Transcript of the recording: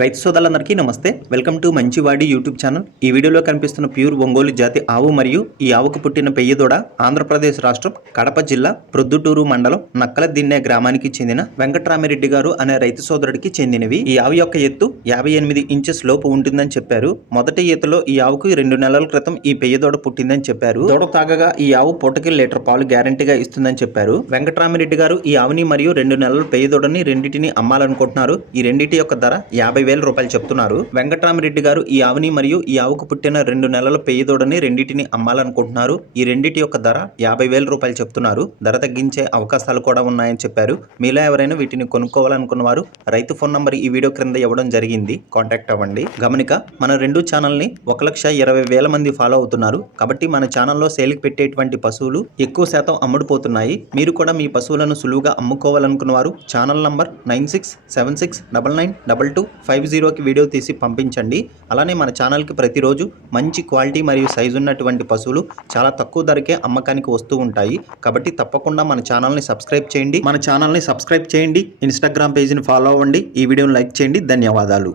రైతు సోదరులందరికీ నమస్తే. వెల్కమ్ టు మంచివాడి యూట్యూబ్ ఛానల్. ఈ వీడియోలో కనిపిస్తున్న ప్యూర్ ఒంగోలు జాతి ఆవు మరియు ఈ ఆవుకు పుట్టిన పెయ్య దూడ ఆంధ్రప్రదేశ్ రాష్ట్రం కడప జిల్లా ప్రొద్దుటూరు మండలం నక్కల దిన్నె గ్రామానికి చెందిన వెంకట్రామిరెడ్డి గారు అనే రైతు సోదరుడికి చెందినవి. ఈ ఆవు యొక్క ఎత్తు 58 ఇంచెస్ లోపు ఉంటుందని చెప్పారు. మొదటి ఈతలో ఈ ఆవుకు 2 నెలల క్రితం ఈ పెయ్య దూడ పుట్టిందని చెప్పారు. దూడ తాగగా ఈ ఆవు పూటకి లీటర్ పాలు గ్యారంటీగా ఇస్తుందని చెప్పారు. వెంకట్రామిరెడ్డి గారు ఈ ఆవుని మరియు 2 నెలల పెయ్య దూడని రెండింటిని అమ్మాలనుకుంటున్నారు. ఈ రెండింటి యొక్క ధర 50,000 రూపాయలు చెప్తున్నారు. వెంకట్రామిరెడ్డి గారు ఈ ఆవుని మరియు ఈ ఆవుకు పుట్టిన 2 నెలల పెయ్య దూడని రెండింటిని అమ్మాలనుకుంటున్నారు. ఈ రెండింటి యొక్క ధర 50,000 రూపాయలు చెప్తున్నారు. ధర తగ్గించే అవకాశాలు కూడా ఉన్నాయని చెప్పారు. మీలో ఎవరైనా వీటిని కొనుక్కోవాలనుకున్న వారు రైతు ఫోన్ నంబర్ ఈ వీడియో క్రింద ఇవ్వడం జరిగింది, కాంటాక్ట్ అవ్వండి. గమనిక, మన 2 ఛానల్ని 1,20,000 మంది ఫాలో అవుతున్నారు. కాబట్టి మన ఛానల్లో సేల్కి పెట్టేటువంటి పశువులు ఎక్కువ శాతం అమ్ముడుపోతున్నాయి. మీరు కూడా మీ పశువులను సులువుగా అమ్ముకోవాలనుకున్న వారు ఛానల్ నంబర్ 9676992250కి వీడియో తీసి పంపించండి. అలానే మన ఛానల్కి ప్రతిరోజు మంచి క్వాలిటీ మరియు సైజు ఉన్నటువంటి పశువులు చాలా తక్కువ ధరకే అమ్మకానికి వస్తూ ఉంటాయి. కాబట్టి తప్పకుండా మన ఛానల్ని సబ్స్క్రైబ్ చేయండి. ఇన్స్టాగ్రామ్ పేజీని ఫాలో అవ్వండి. ఈ వీడియోని లైక్ చేయండి. ధన్యవాదాలు.